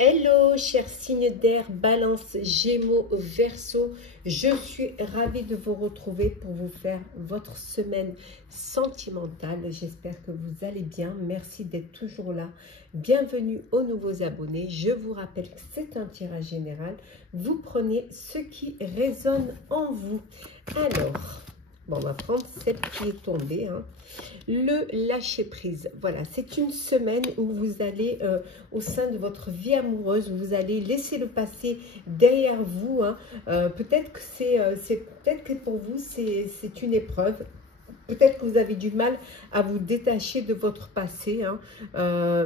Hello, chers signes d'air, Balance, Gémeaux, Verseau. Je suis ravie de vous retrouver pour vous faire votre semaine sentimentale. J'espère que vous allez bien. Merci d'être toujours là. Bienvenue aux nouveaux abonnés. Je vous rappelle que c'est un tirage général. Vous prenez ce qui résonne en vous. Alors, bon, on va prendre celle qui est tombée, hein. Le lâcher-prise. Voilà, c'est une semaine où vous allez, au sein de votre vie amoureuse, vous allez laisser le passé derrière vous, hein. Peut-être que peut-être que pour vous, c'est une épreuve. Peut-être que vous avez du mal à vous détacher de votre passé, hein,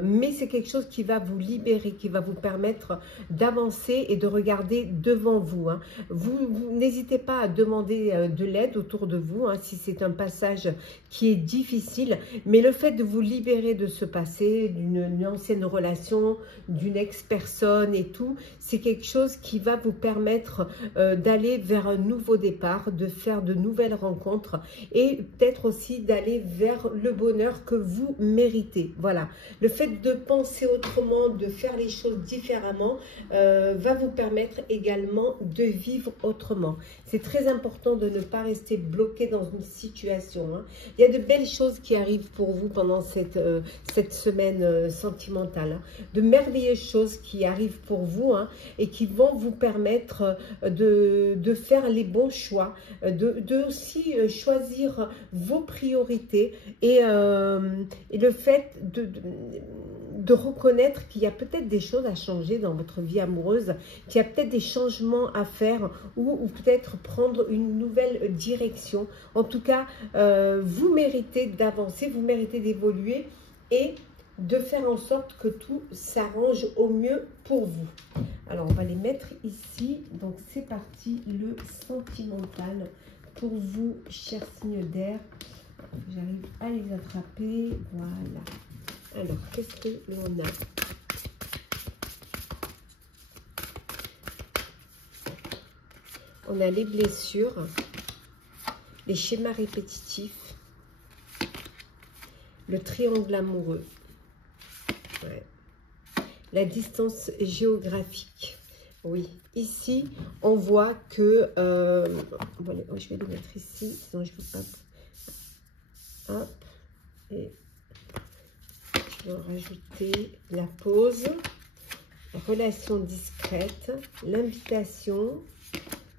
mais c'est quelque chose qui va vous libérer, qui va vous permettre d'avancer et de regarder devant vous, hein. Vous n'hésitez pas à demander de l'aide autour de vous, hein, si c'est un passage qui est difficile, mais le fait de vous libérer de ce passé, d'une ancienne relation, d'une ex-personne et tout, c'est quelque chose qui va vous permettre d'aller vers un nouveau départ, de faire de nouvelles rencontres et peut-être aussi d'aller vers le bonheur que vous méritez. Voilà, le fait de penser autrement, de faire les choses différemment, va vous permettre également de vivre autrement. C'est très important de ne pas rester bloqué dans une situation, hein. Il y a de belles choses qui arrivent pour vous pendant cette semaine sentimentale, hein. De merveilleuses choses qui arrivent pour vous, hein, et qui vont vous permettre de faire les bons choix, de aussi choisir vos priorités et le fait de reconnaître qu'il y a peut-être des choses à changer dans votre vie amoureuse, qu'il y a peut-être des changements à faire ou peut-être prendre une nouvelle direction. En tout cas, vous méritez d'avancer, vous méritez d'évoluer et de faire en sorte que tout s'arrange au mieux pour vous. Alors, on va les mettre ici. Donc, c'est parti, le sentimental pour vous, chers signes d'air. J'arrive à les attraper. Voilà. Alors, qu'est-ce que l'on a? On a les blessures, les schémas répétitifs, le triangle amoureux, ouais, la distance géographique. Oui, ici, on voit que... bon, je vais le mettre ici, sinon je ne veux pas... Hop, et je vais en rajouter la pause, la relation discrète, l'invitation,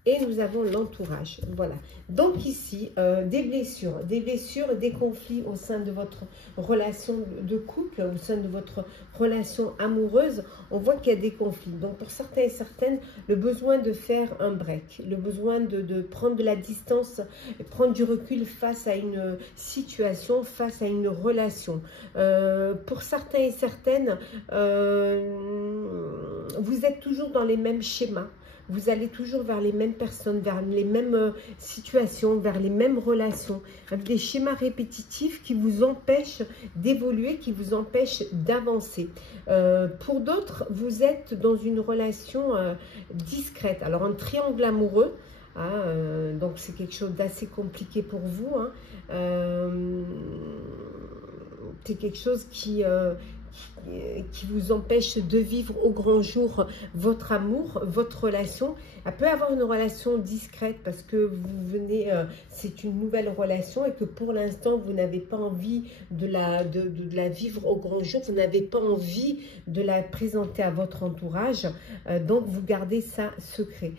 et nous avons l'entourage. Voilà. Donc ici, des blessures, des conflits au sein de votre relation de couple, au sein de votre relation amoureuse. On voit qu'il y a des conflits. Donc pour certains et certaines, le besoin de faire un break, le besoin de prendre de la distance, prendre du recul face à une situation, face à une relation. Pour certains et certaines, vous êtes toujours dans les mêmes schémas. Vous allez toujours vers les mêmes personnes, vers les mêmes situations, vers les mêmes relations, avec des schémas répétitifs qui vous empêchent d'évoluer, qui vous empêchent d'avancer. Pour d'autres, vous êtes dans une relation discrète. Alors, un triangle amoureux, hein, donc c'est quelque chose d'assez compliqué pour vous, hein. C'est quelque chose qui vous empêche de vivre au grand jour votre amour, votre relation. Elle peut avoir une relation discrète parce que vous venez, c'est une nouvelle relation et que pour l'instant, vous n'avez pas envie de la vivre au grand jour, vous n'avez pas envie de la présenter à votre entourage, donc vous gardez ça secret.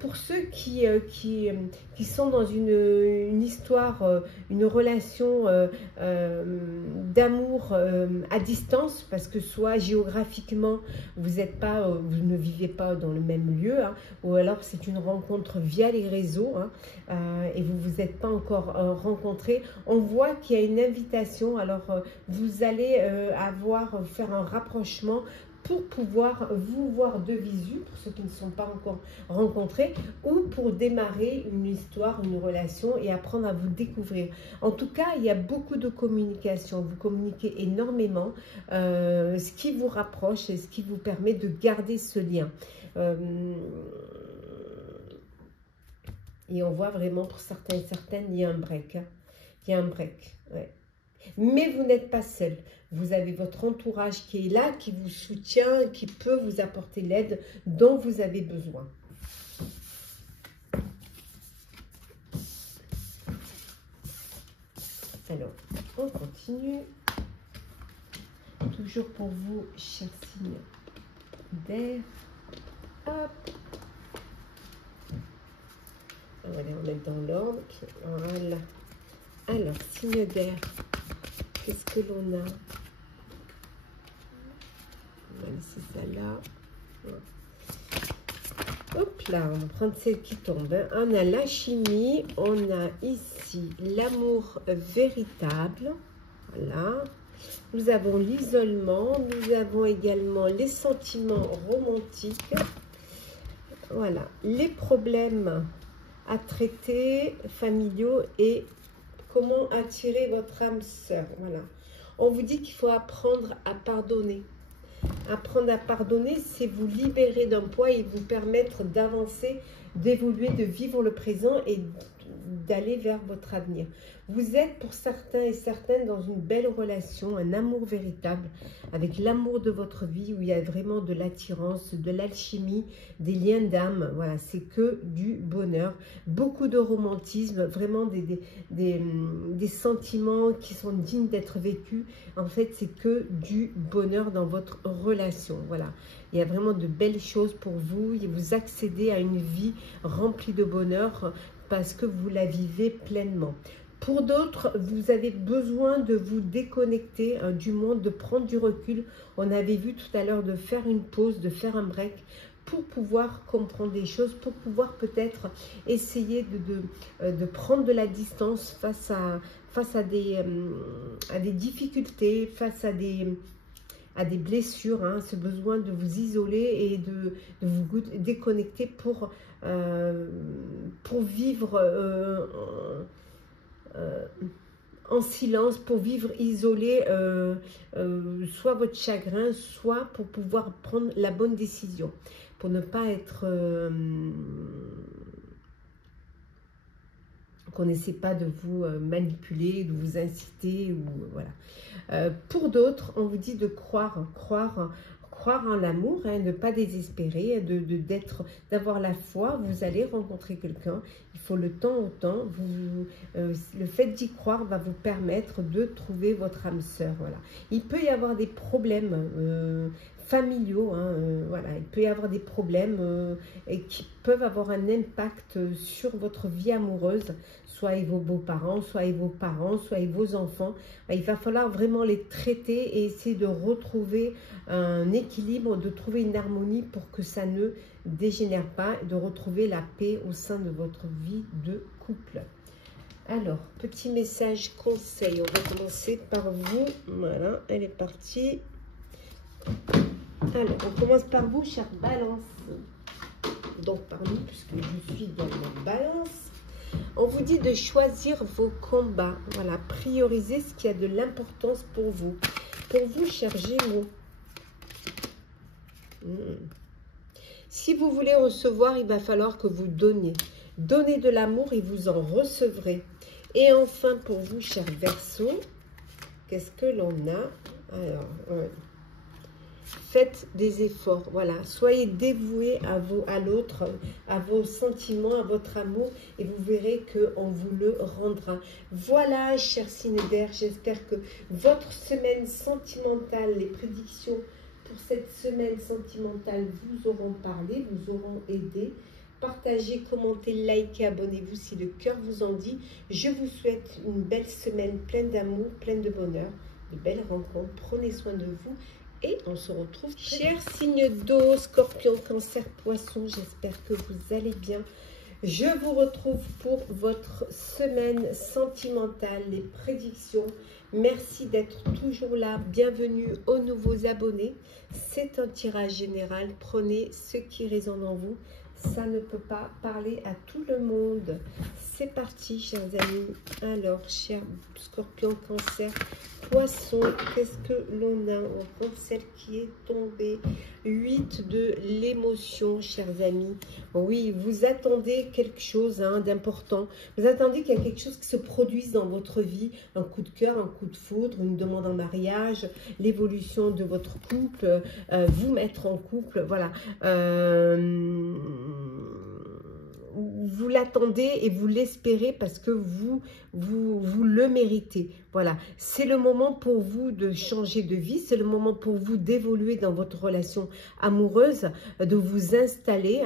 Pour ceux qui sont dans une histoire, une relation d'amour à distance, parce que soit géographiquement, vous ne vivez pas dans le même lieu, hein, ou alors c'est une rencontre via les réseaux, hein, et vous ne vous êtes pas encore rencontrés. On voit qu'il y a une invitation, alors vous allez faire un rapprochement pour pouvoir vous voir de visu, pour ceux qui ne sont pas encore rencontrés, ou pour démarrer une histoire, une relation et apprendre à vous découvrir. En tout cas, il y a beaucoup de communication, vous communiquez énormément, ce qui vous rapproche et ce qui vous permet de garder ce lien. Et on voit vraiment pour certains et certaines, il y a un break, hein. Il y a un break, ouais. Mais vous n'êtes pas seul. Vous avez votre entourage qui est là, qui vous soutient, qui peut vous apporter l'aide dont vous avez besoin. Alors, on continue. Toujours pour vous, chers signes d'air. Hop. On va les remettre dans l'ordre. Voilà. Alors, signe d'air. Qu'est-ce que l'on a? On va laisser ça là. Hop là, on va prendre celle qui tombe. On a la chimie. On a ici l'amour véritable. Voilà. Nous avons l'isolement. Nous avons également les sentiments romantiques. Voilà. Les problèmes à traiter, familiaux et comment attirer votre âme sœur. Voilà. On vous dit qu'il faut apprendre à pardonner. Apprendre à pardonner, c'est vous libérer d'un poids et vous permettre d'avancer, d'évoluer, de vivre le présent et d'aller vers votre avenir. Vous êtes pour certains et certaines dans une belle relation, un amour véritable, avec l'amour de votre vie où il y a vraiment de l'attirance, de l'alchimie, des liens d'âme. Voilà, c'est que du bonheur. Beaucoup de romantisme, vraiment des sentiments qui sont dignes d'être vécus. En fait, c'est que du bonheur dans votre relation. Voilà, il y a vraiment de belles choses pour vous et vous accédez à une vie remplie de bonheur parce que vous la vivez pleinement. Pour d'autres, vous avez besoin de vous déconnecter du monde, de prendre du recul. On avait vu tout à l'heure de faire une pause, de faire un break pour pouvoir comprendre des choses, pour pouvoir peut-être essayer de prendre de la distance face à des difficultés, face à des blessures, hein, ce besoin de vous isoler et de vous déconnecter pour vivre en silence, pour vivre isolé, soit votre chagrin, soit pour pouvoir prendre la bonne décision, pour ne pas être... qu'on n'essaie pas de vous manipuler, de vous inciter, ou voilà. Pour d'autres, on vous dit de croire en l'amour, hein, ne pas désespérer, d'avoir la foi. Vous allez rencontrer quelqu'un, il faut le temps au temps. Le fait d'y croire va vous permettre de trouver votre âme sœur. Voilà. Il peut y avoir des problèmes familiaux, hein, voilà, il peut y avoir des problèmes et qui peuvent avoir un impact sur votre vie amoureuse, soit avec vos beaux-parents, soit avec vos parents, soit avec vos enfants. Il va falloir vraiment les traiter et essayer de retrouver un équilibre, de trouver une harmonie pour que ça ne dégénère pas, de retrouver la paix au sein de votre vie de couple. Alors, petit message conseil, on va commencer par vous. Voilà, elle est partie. Alors, on commence par vous, chère Balance. Donc, par nous, puisque je suis dans la Balance. On vous dit de choisir vos combats. Voilà, priorisez ce qui a de l'importance pour vous. Pour vous, chers Gémeaux. Si vous voulez recevoir, il va falloir que vous donniez. Donnez de l'amour et vous en recevrez. Et enfin, pour vous, chers Verseaux, qu'est-ce que l'on a? Alors, faites des efforts, voilà, soyez dévoués à l'autre, à vos sentiments, à votre amour, et vous verrez qu'on vous le rendra. Voilà, chers signes d'air, j'espère que votre semaine sentimentale, les prédictions pour cette semaine sentimentale vous auront parlé, vous auront aidé. Partagez, commentez, likez, abonnez-vous si le cœur vous en dit. Je vous souhaite une belle semaine pleine d'amour, pleine de bonheur, de belles rencontres. Prenez soin de vous. Et on se retrouve, chers signes d'eau, Scorpion, Cancer, Poisson, j'espère que vous allez bien. Je vous retrouve pour votre semaine sentimentale, les prédictions. Merci d'être toujours là. Bienvenue aux nouveaux abonnés. C'est un tirage général. Prenez ce qui résonne en vous. Ça ne peut pas parler à tout le monde. C'est parti, chers amis. Alors, chers Scorpion, Cancer, Poisson, qu'est-ce que l'on a encore? Celle qui est tombée. 8 de l'émotion, chers amis. Oui, vous attendez quelque chose d'important. Vous attendez qu'il y a quelque chose qui se produise dans votre vie. Un coup de cœur, un coup de foudre, une demande en mariage, l'évolution de votre couple, vous mettre en couple. Voilà. Vous l'attendez et vous l'espérez parce que vous le méritez. Voilà, c'est le moment pour vous de changer de vie, c'est le moment pour vous d'évoluer dans votre relation amoureuse, de vous installer,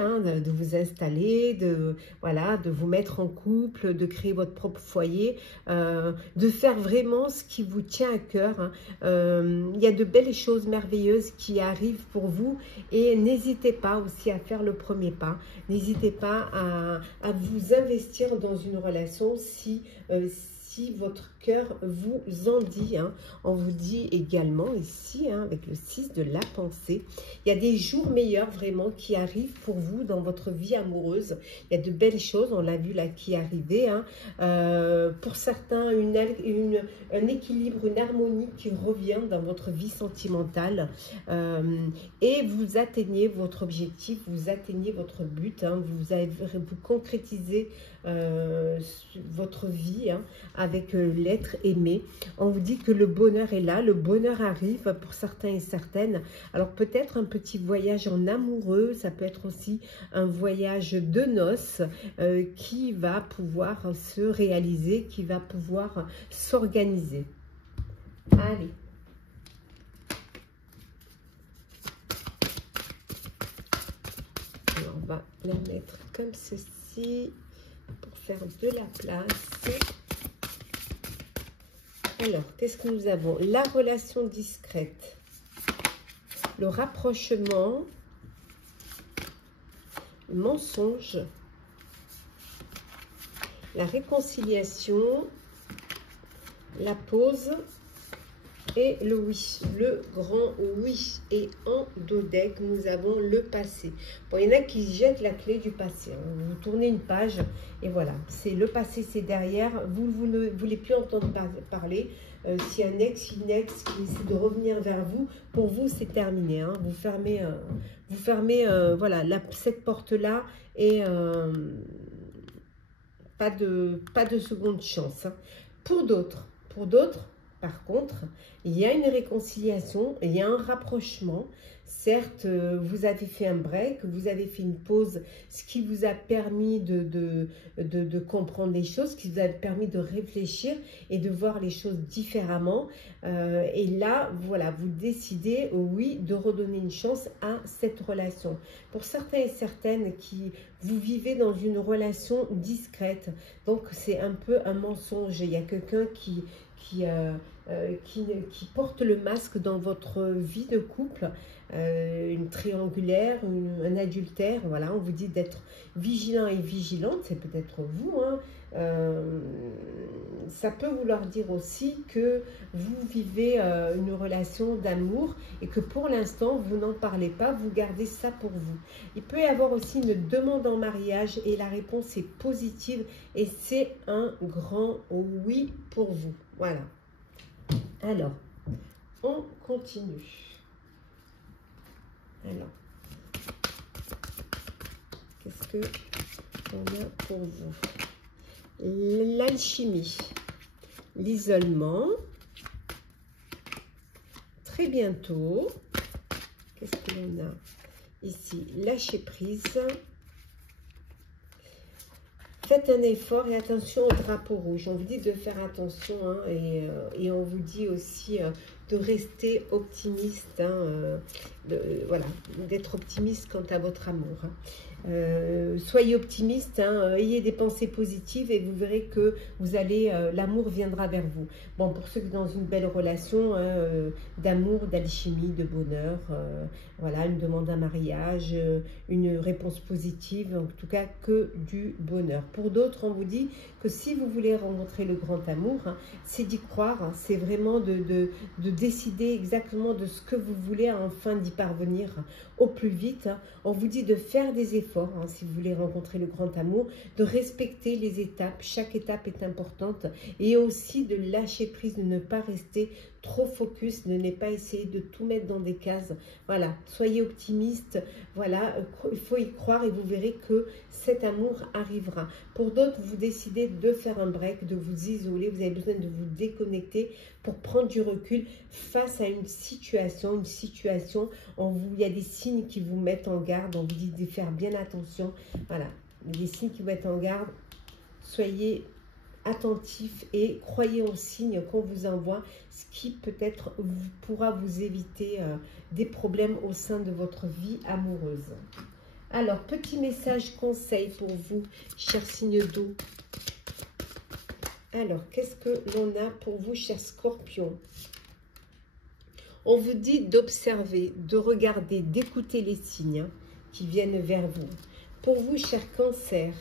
voilà, de vous mettre en couple, de créer votre propre foyer, de faire vraiment ce qui vous tient à cœur. Il y a de belles choses merveilleuses qui arrivent pour vous et n'hésitez pas aussi à faire le premier pas. N'hésitez pas à vous investir dans une relation si votre cœur vous en dit. On vous dit également ici, avec le 6 de la pensée, il y a des jours meilleurs vraiment qui arrivent pour vous dans votre vie amoureuse. Il y a de belles choses, on l'a vu là, qui arrivaient. Pour certains, un équilibre, une harmonie qui revient dans votre vie sentimentale. Et vous atteignez votre objectif, vous atteignez votre but. Vous concrétisez votre vie avec l'être aimé. On vous dit que le bonheur est là, le bonheur arrive pour certains et certaines. Alors peut-être un petit voyage en amoureux, ça peut être aussi un voyage de noces qui va pouvoir se réaliser, qui va pouvoir s'organiser. Allez. Alors, on va la mettre comme ceci pour faire de la place. Alors, qu'est-ce que nous avons? La relation discrète, le rapprochement, le mensonge, la réconciliation, la pause et le oui, le grand oui. Et en dos deck, nous avons le passé. Bon, il y en a qui jettent la clé du passé. Vous tournez une page et voilà, c'est le passé, c'est derrière. Vous ne voulez plus entendre parler. Si un ex, une ex qui essaie de revenir vers vous, pour vous, c'est terminé. Vous fermez, voilà, cette porte-là et pas de seconde chance. Pour d'autres, par contre, il y a une réconciliation, il y a un rapprochement. Certes, vous avez fait un break, vous avez fait une pause, ce qui vous a permis de comprendre les choses, ce qui vous a permis de réfléchir et de voir les choses différemment. Et là, voilà, vous décidez, oui, de redonner une chance à cette relation. Pour certains et certaines vous vivez dans une relation discrète, donc c'est un peu un mensonge. Il y a quelqu'un qui porte le masque dans votre vie de couple, une triangulaire, un adultère. Voilà, on vous dit d'être vigilant et vigilante, c'est peut-être vous. Ça peut vouloir dire aussi que vous vivez une relation d'amour et que pour l'instant, vous n'en parlez pas, vous gardez ça pour vous. Il peut y avoir aussi une demande en mariage et la réponse est positive et c'est un grand oui pour vous. Voilà. Alors, on continue. Alors, qu'est-ce que on a pour vous? L'alchimie, l'isolement, très bientôt. Qu'est-ce que l'on a ici? Lâcher prise. Faites un effort et attention au drapeau rouge. On vous dit de faire attention et on vous dit aussi de rester optimiste, voilà, d'être optimiste quant à votre amour. Soyez optimiste, ayez des pensées positives et vous verrez que l'amour viendra vers vous. Bon, pour ceux qui sont dans une belle relation d'amour, d'alchimie, de bonheur, voilà, une demande à mariage, une réponse positive, en tout cas que du bonheur. Pour d'autres, on vous dit que si vous voulez rencontrer le grand amour, c'est d'y croire, c'est vraiment de décider exactement de ce que vous voulez afin d'y parvenir au plus vite. On vous dit de faire des efforts si vous voulez rencontrer le grand amour, de respecter les étapes. Chaque étape est importante et aussi de lâcher prise, de ne pas rester trop focus, de ne pas essayer de tout mettre dans des cases. Voilà, soyez optimiste. Voilà, il faut y croire et vous verrez que cet amour arrivera. Pour d'autres, vous décidez de faire un break, de vous isoler. Vous avez besoin de vous déconnecter pour prendre du recul face à une situation. Il y a des signes qui vous mettent en garde. On vous dit de faire bien attention. Voilà, des signes qui vous mettent en garde. Soyez attentif et croyez aux signes qu'on vous envoie, ce qui peut-être pourra vous éviter des problèmes au sein de votre vie amoureuse. Alors, petit message conseil pour vous, chers signes d'eau. Alors, qu'est-ce que l'on a pour vous, chers scorpions? On vous dit d'observer, de regarder, d'écouter les signes qui viennent vers vous. Pour vous, chers cancers.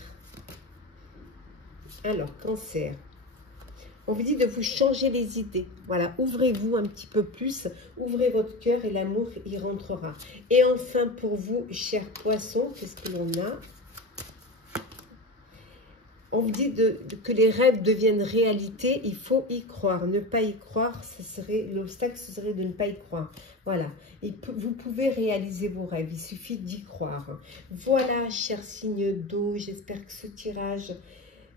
Alors, cancer, on vous dit de vous changer les idées. Voilà, ouvrez-vous un petit peu plus, ouvrez votre cœur et l'amour y rentrera. Et enfin, pour vous, chers poissons, qu'est-ce que l'on a? On vous dit que les rêves deviennent réalité, il faut y croire. Ne pas y croire, l'obstacle, ce serait de ne pas y croire. Voilà, vous pouvez réaliser vos rêves, il suffit d'y croire. Voilà, chers signes d'eau, j'espère que ce tirage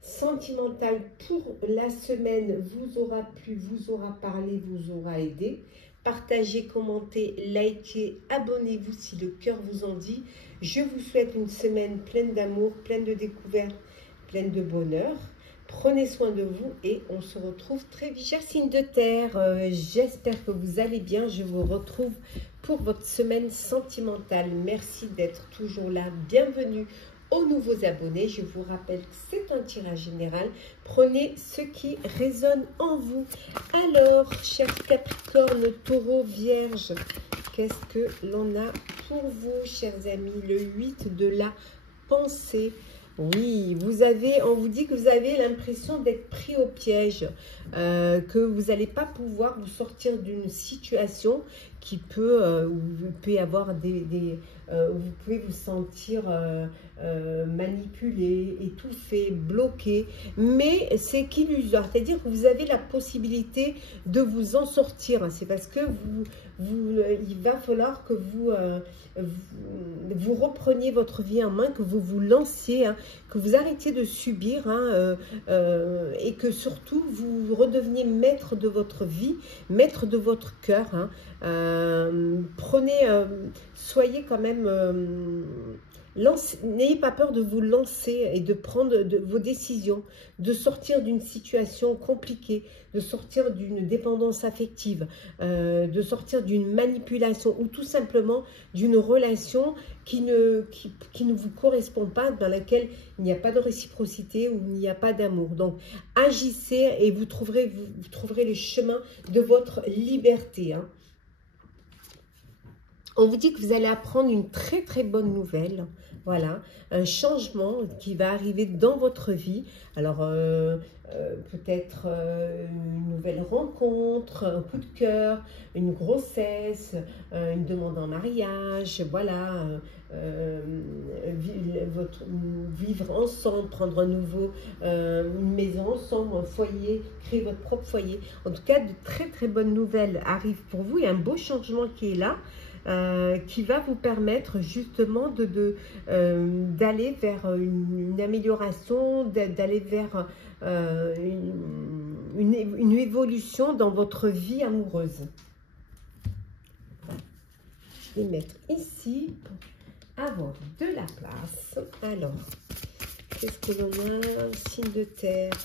sentimental pour la semaine vous aura plu, vous aura parlé, vous aura aidé. Partagez, commentez, likez, abonnez-vous si le cœur vous en dit. Je vous souhaite une semaine pleine d'amour, pleine de découvertes, pleine de bonheur. Prenez soin de vous et on se retrouve très vite. Chers signes de terre, j'espère que vous allez bien. Je vous retrouve pour votre semaine sentimentale. Merci d'être toujours là. Bienvenue aux nouveaux abonnés. Je vous rappelle que c'est un tirage général. Prenez ce qui résonne en vous. Alors, chers Capricorne, Taureau, Vierge, qu'est-ce que l'on a pour vous, chers amis? Le 8 de la pensée. Oui, on vous dit que vous avez l'impression d'être pris au piège, que vous n'allez pas pouvoir vous sortir d'une situation qui peut, où vous pouvez avoir où vous pouvez vous sentir manipulé, étouffé, bloqué, mais c'est qu'illusoire, c'est-à-dire que vous avez la possibilité de vous en sortir. C'est parce que il va falloir que vous repreniez votre vie en main, que vous vous lanciez, que vous arrêtiez de subir et que surtout vous redeveniez maître de votre vie, maître de votre cœur. Soyez quand même, n'ayez pas peur de vous lancer et de prendre vos décisions, de sortir d'une situation compliquée, de sortir d'une dépendance affective, de sortir d'une manipulation ou tout simplement d'une relation qui ne vous correspond pas, dans laquelle il n'y a pas de réciprocité ou il n'y a pas d'amour. Donc agissez et vous trouverez le chemin de votre liberté. On vous dit que vous allez apprendre une très très bonne nouvelle, voilà, un changement qui va arriver dans votre vie. Alors peut-être une nouvelle rencontre, un coup de cœur, une grossesse, une demande en mariage, voilà, vivre ensemble, prendre une maison ensemble, un foyer, créer votre propre foyer. En tout cas, de très très bonnes nouvelles arrivent pour vous. Il y a un beau changement qui est là. Qui va vous permettre justement d'aller vers une amélioration, d'aller vers une évolution dans votre vie amoureuse. Je vais mettre ici pour avoir de la place. Alors, qu'est-ce que l'on a? Signe de terre.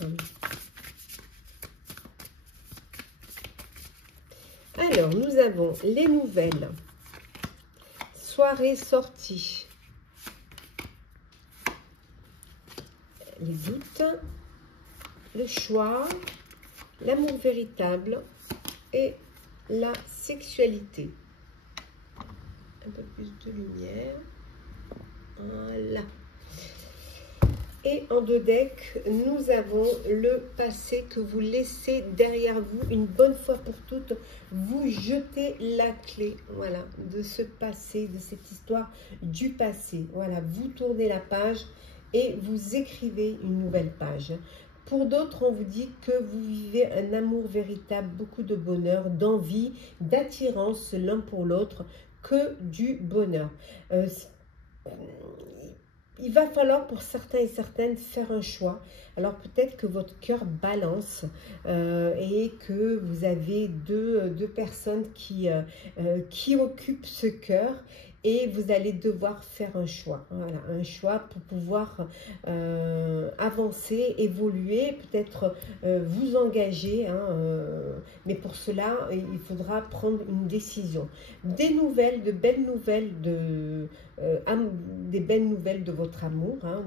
Alors, nous avons les nouvelles. Soirée sortie, les doutes, le choix, l'amour véritable et la sexualité. Un peu plus de lumière. Voilà. Et en deux decks, nous avons le passé que vous laissez derrière vous. Une bonne fois pour toutes, vous jetez la clé, voilà, de ce passé, de cette histoire du passé. Voilà, vous tournez la page et vous écrivez une nouvelle page. Pour d'autres, on vous dit que vous vivez un amour véritable, beaucoup de bonheur, d'envie, d'attirance l'un pour l'autre, que du bonheur. Il va falloir pour certains et certaines faire un choix. Alors peut-être que votre cœur balance et que vous avez deux personnes qui occupent ce cœur. Et vous allez devoir faire un choix. Voilà, un choix pour pouvoir avancer, évoluer, peut-être vous engager. Hein, mais pour cela, il faudra prendre une décision. Des nouvelles, de belles nouvelles, des belles nouvelles de votre amour. Hein,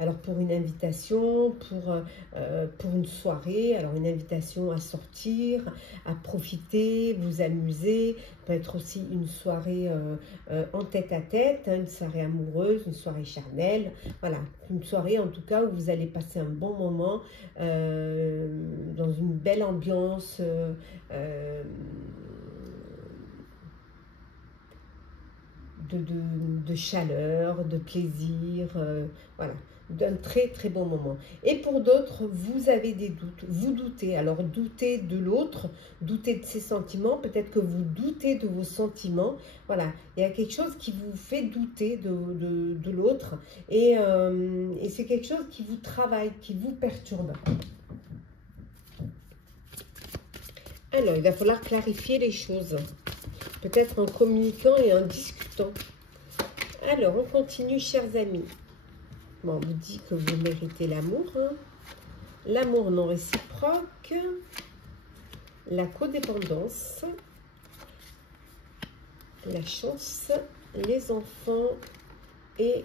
alors pour une invitation, pour une soirée, alors une invitation à sortir, à profiter, vous amuser. Peut être aussi une soirée en tête-à-tête, hein, une soirée amoureuse, une soirée charnelle, voilà, une soirée en tout cas où vous allez passer un bon moment dans une belle ambiance de chaleur, de plaisir, voilà, d'un très très bon moment. Et pour d'autres, vous avez des doutes, vous doutez, alors doutez de l'autre, doutez de ses sentiments, peut-être que vous doutez de vos sentiments, voilà, il y a quelque chose qui vous fait douter de l'autre, et c'est quelque chose qui vous travaille, qui vous perturbe. Alors, il va falloir clarifier les choses, peut-être en communiquant et en discutant. Alors, on continue, chers amis. Bon, on vous dit que vous méritez l'amour, hein. L'amour non réciproque, la codépendance, la chance, les enfants et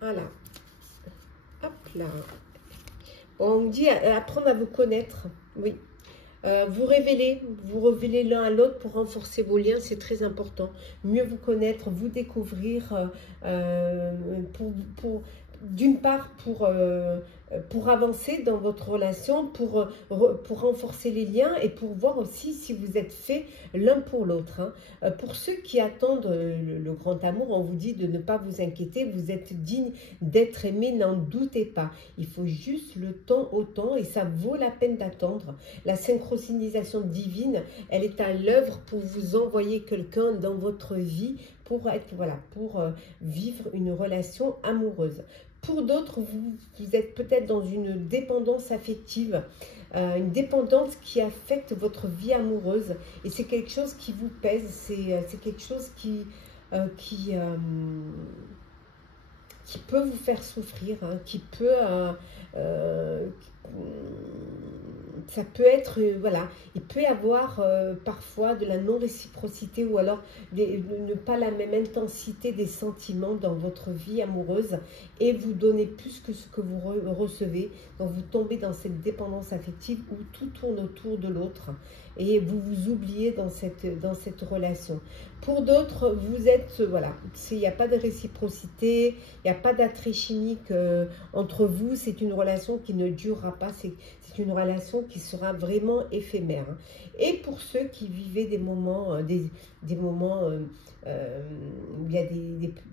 voilà. Hop là. Bon, on me dit apprendre à vous connaître, oui. Vous révélez l'un à l'autre pour renforcer vos liens, c'est très important. Mieux vous connaître, vous découvrir, d'une part pour avancer dans votre relation, pour renforcer les liens et pour voir aussi si vous êtes faits l'un pour l'autre. Hein. Pour ceux qui attendent le grand amour, on vous dit de ne pas vous inquiéter, vous êtes digne d'être aimé, n'en doutez pas. Il faut juste le temps au temps et ça vaut la peine d'attendre. La synchronisation divine, elle est à l'œuvre pour vous envoyer quelqu'un dans votre vie pour être, voilà, pour vivre une relation amoureuse. Pour d'autres, vous êtes peut-être dans une dépendance affective, une dépendance qui affecte votre vie amoureuse. Et c'est quelque chose qui vous pèse, c'est quelque chose qui peut vous faire souffrir, hein, qui peut... ça peut être, voilà, il peut y avoir parfois de la non-réciprocité ou alors ne pas la même intensité des sentiments dans votre vie amoureuse et vous donnez plus que ce que vous recevez. Donc vous tombez dans cette dépendance affective où tout tourne autour de l'autre et vous vous oubliez dans cette relation. Pour d'autres, vous êtes, voilà, il n'y a pas de réciprocité, il n'y a pas d'attrait chimique entre vous, c'est une relation qui ne durera pas, c'est une relation qui sera vraiment éphémère. Et pour ceux qui vivaient des moments, des moments où il y a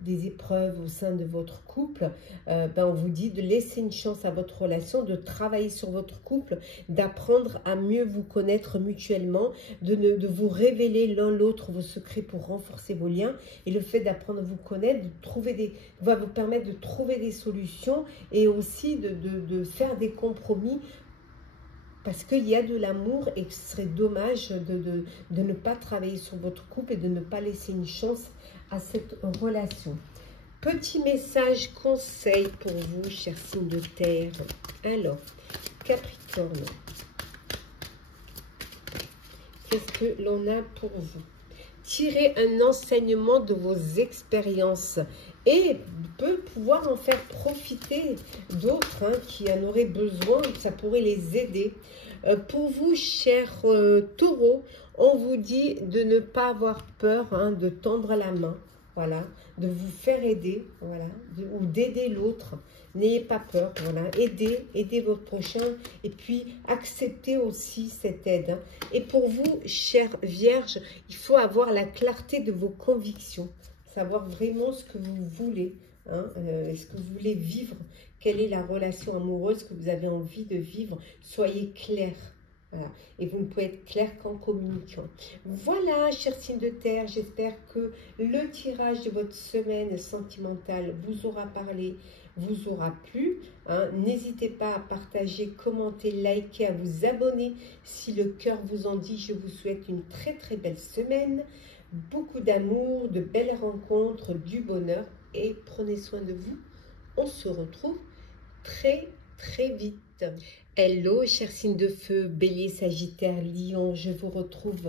des épreuves au sein de votre couple, ben on vous dit de laisser une chance à votre relation, de travailler sur votre couple, d'apprendre à mieux vous connaître mutuellement, de vous révéler l'un l'autre vos secrets pour renforcer vos liens. Et le fait d'apprendre à vous connaître, va vous permettre de trouver des solutions et aussi de faire des compromis. Parce qu'il y a de l'amour et que ce serait dommage de ne pas travailler sur votre couple et de ne pas laisser une chance à cette relation. Petit message conseil pour vous, chers signes de terre. Alors, Capricorne, qu'est-ce que l'on a pour vous? Tirez un enseignement de vos expériences et peut pouvoir en faire profiter d'autres qui en auraient besoin, ça pourrait les aider. Pour vous, chers taureaux, on vous dit de ne pas avoir peur, de tendre la main. voilà, de vous faire aider, voilà, ou d'aider l'autre. N'ayez pas peur, voilà, aidez votre prochain et puis acceptez aussi cette aide. Hein. Et pour vous, chère Vierge, il faut avoir la clarté de vos convictions, savoir vraiment ce que vous voulez, hein, ce que vous voulez vivre, quelle est la relation amoureuse que vous avez envie de vivre. Soyez clair. Voilà. Et vous ne pouvez être clair qu'en communiquant. Voilà, chers signes de terre, j'espère que le tirage de votre semaine sentimentale vous aura parlé, vous aura plu. Hein. N'hésitez pas à partager, commenter, liker, à vous abonner si le cœur vous en dit. Je vous souhaite une très très belle semaine, beaucoup d'amour, de belles rencontres, du bonheur et prenez soin de vous. On se retrouve très très vite. Hello, chers signes de feu, Bélier, Sagittaire, Lion, je vous retrouve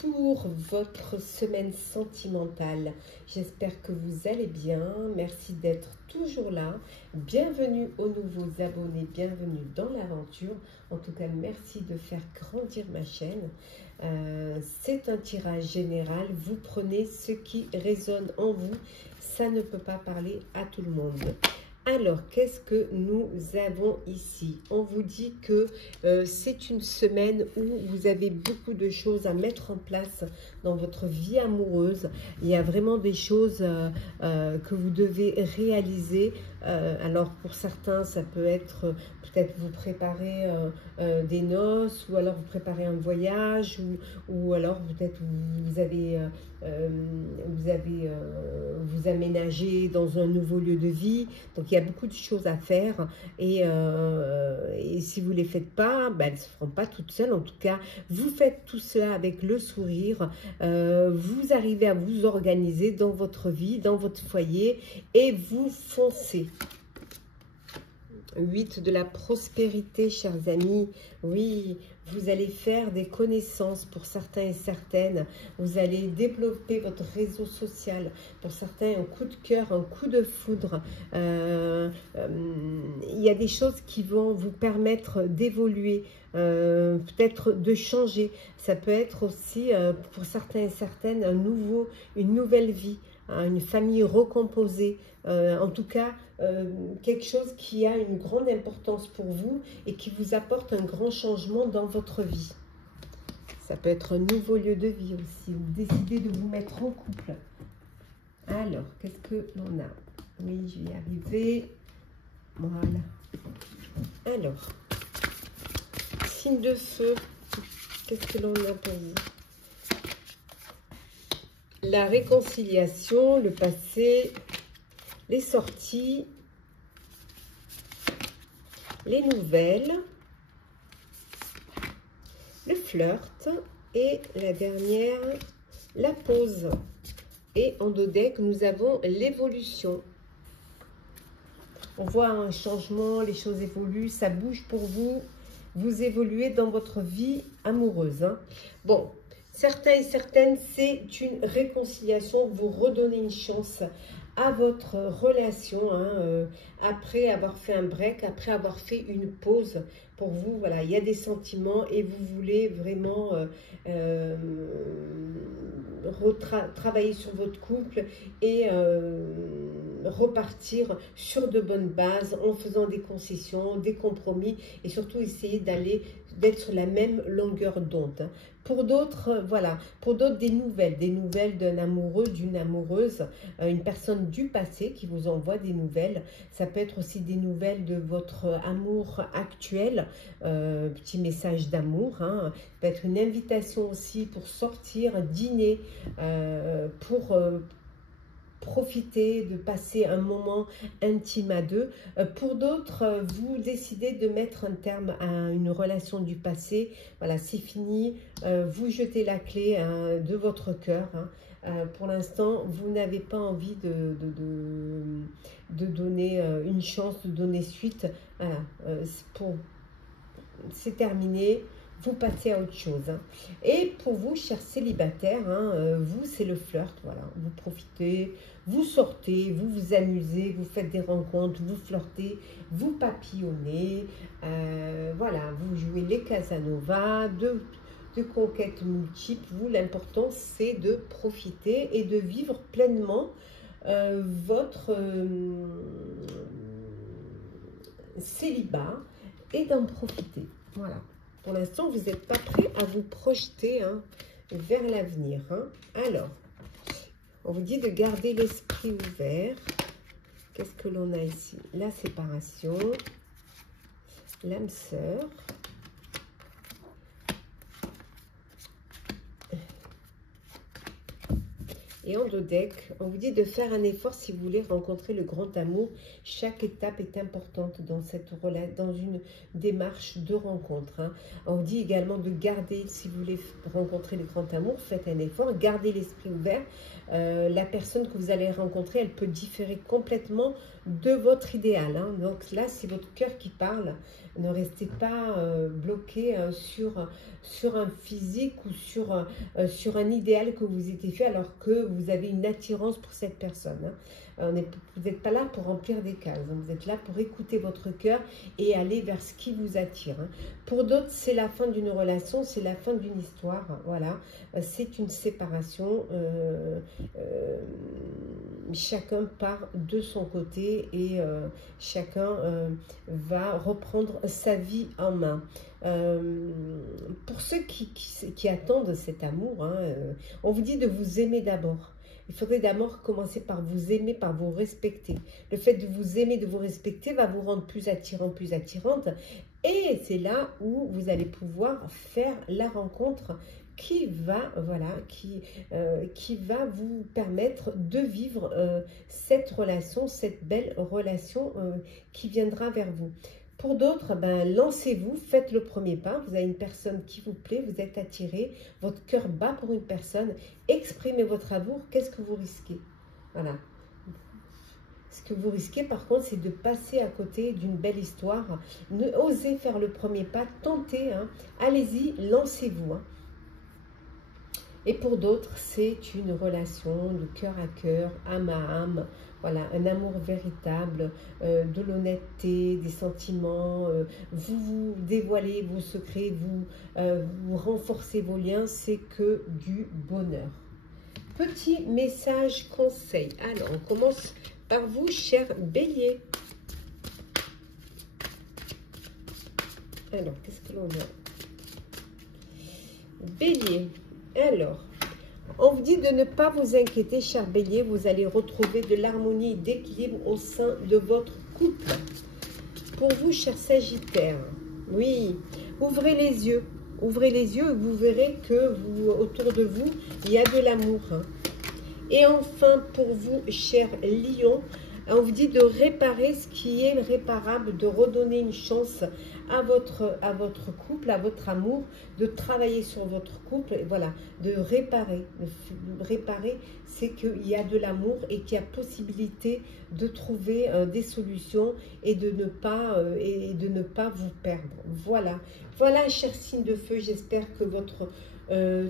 pour votre semaine sentimentale. J'espère que vous allez bien. Merci d'être toujours là. Bienvenue aux nouveaux abonnés, bienvenue dans l'aventure. En tout cas, merci de faire grandir ma chaîne. C'est un tirage général. Vous prenez ce qui résonne en vous. Ça ne peut pas parler à tout le monde. Alors, qu'est-ce que nous avons ici? On vous dit que c'est une semaine où vous avez beaucoup de choses à mettre en place dans votre vie amoureuse. Il y a vraiment des choses que vous devez réaliser. Alors, pour certains, ça peut être peut-être vous préparer des noces, ou alors vous préparez un voyage, ou alors peut-être vous aménagez dans un nouveau lieu de vie. Donc il y a beaucoup de choses à faire et si vous ne les faites pas, ben, elles ne se feront pas toutes seules. En tout cas, vous faites tout cela avec le sourire, vous arrivez à vous organiser dans votre vie, dans votre foyer et vous foncez. 8 de la prospérité, chers amis. Oui, vous allez faire des connaissances pour certains et certaines. Vous allez développer votre réseau social. Pour certains, un coup de cœur, un coup de foudre. Il y a des choses qui vont vous permettre d'évoluer, peut-être de changer. Ça peut être aussi, pour certains et certaines, une nouvelle vie. Une famille recomposée, en tout cas quelque chose qui a une grande importance pour vous et qui vous apporte un grand changement dans votre vie. Ça peut être un nouveau lieu de vie aussi, vous décidez de vous mettre en couple. Alors, qu'est-ce que l'on a? Oui, je vais y arriver. Voilà. Alors, signe de feu, qu'est-ce que l'on a pour vous? La réconciliation, le passé, les sorties, les nouvelles, le flirt et la dernière, la pause. Et en dos deck, nous avons l'évolution. On voit un changement, les choses évoluent, ça bouge pour vous. Vous évoluez dans votre vie amoureuse. Hein. Bon. Certains et certaines, c'est une réconciliation, vous redonnez une chance à votre relation, hein, après avoir fait un break, après avoir fait une pause. Pour vous, voilà, il y a des sentiments et vous voulez vraiment travailler sur votre couple et repartir sur de bonnes bases en faisant des concessions, des compromis et surtout essayer d'être sur la même longueur d'onde. Hein. Pour d'autres, voilà, pour d'autres des nouvelles d'un amoureux, d'une amoureuse, une personne du passé qui vous envoie des nouvelles. Ça peut être aussi des nouvelles de votre amour actuel, petit message d'amour. Hein. Ça peut être une invitation aussi pour sortir, dîner, pour profiter de passer un moment intime à deux. Pour d'autres, vous décidez de mettre un terme à une relation du passé. Voilà, c'est fini. Vous jetez la clé de votre cœur. Hein. Pour l'instant, vous n'avez pas envie de donner une chance, de donner suite. Voilà, c'est terminé. Vous passez à autre chose. Hein. Et pour vous, chers célibataires, hein, vous, c'est le flirt. Voilà, vous profitez, vous sortez, vous vous amusez, vous faites des rencontres, vous flirtez, vous papillonnez. Voilà, vous jouez les Casanova, de conquêtes multiples. Vous, l'important, c'est de profiter et de vivre pleinement votre célibat et d'en profiter. Voilà. Pour l'instant, vous n'êtes pas prêt à vous projeter hein, vers l'avenir. Hein. Alors, on vous dit de garder l'esprit ouvert. Qu'est-ce que l'on a ici? La séparation, l'âme sœur. Et en dos deck, on vous dit de faire un effort si vous voulez rencontrer le grand amour. Chaque étape est importante dans une démarche de rencontre. Hein. On vous dit également de garder, si vous voulez rencontrer le grand amour, faites un effort, gardez l'esprit ouvert. La personne que vous allez rencontrer, elle peut différer complètement de votre idéal. Hein. Donc là, c'est votre cœur qui parle. Ne restez pas bloqué sur un physique ou sur un idéal que vous étiez fait alors que vous avez une attirance pour cette personne. Hein. Vous n'êtes pas là pour remplir des cases. Hein. Vous êtes là pour écouter votre cœur et aller vers ce qui vous attire. Hein. Pour d'autres, c'est la fin d'une relation, c'est la fin d'une histoire. Voilà, c'est une séparation. Chacun part de son côté et chacun va reprendre sa vie en main. Pour ceux qui attendent cet amour, hein, on vous dit de vous aimer d'abord. Il faudrait d'abord commencer par vous aimer, par vous respecter. Le fait de vous aimer, de vous respecter va vous rendre plus attirant, plus attirante. Et c'est là où vous allez pouvoir faire la rencontre qui va vous permettre de vivre cette relation, cette belle relation qui viendra vers vous. Pour d'autres, ben, lancez-vous, faites le premier pas. Vous avez une personne qui vous plaît, vous êtes attiré, votre cœur bat pour une personne. Exprimez votre amour. Qu'est-ce que vous risquez? Voilà. Ce que vous risquez, par contre, c'est de passer à côté d'une belle histoire. Osez faire le premier pas, tentez. Hein. Allez-y, lancez-vous. Hein. Et pour d'autres, c'est une relation de cœur à cœur, âme à âme. Voilà, un amour véritable, de l'honnêteté, des sentiments. Vous dévoilez vos secrets, vous renforcez vos liens. C'est que du bonheur. Petit message conseil. Alors, on commence par vous, cher Bélier. Alors, qu'est-ce que l'on a? Bélier. Alors, on vous dit de ne pas vous inquiéter, cher Bélier. Vous allez retrouver de l'harmonie et d'équilibre au sein de votre couple. Pour vous, cher Sagittaire, oui, ouvrez les yeux. Ouvrez les yeux et vous verrez que autour de vous, il y a de l'amour. Et enfin, pour vous, cher Lion, on vous dit de réparer ce qui est réparable, de redonner une chance à votre couple, à votre amour, de travailler sur votre couple, et voilà, de réparer. Réparer, c'est qu'il y a de l'amour et qu'il y a possibilité de trouver des solutions et de ne pas vous perdre. Voilà, voilà, chers signes de feu, j'espère que votre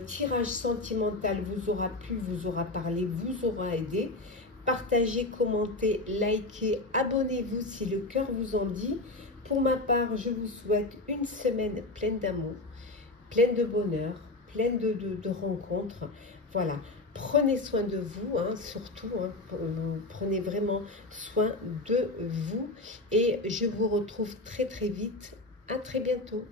tirage sentimental vous aura plu, vous aura parlé, vous aura aidé. Partagez, commentez, likez, abonnez-vous si le cœur vous en dit. Pour ma part, je vous souhaite une semaine pleine d'amour, pleine de bonheur, pleine de rencontres. Voilà, prenez soin de vous, hein, surtout, hein, prenez vraiment soin de vous. Et je vous retrouve très très vite. À très bientôt.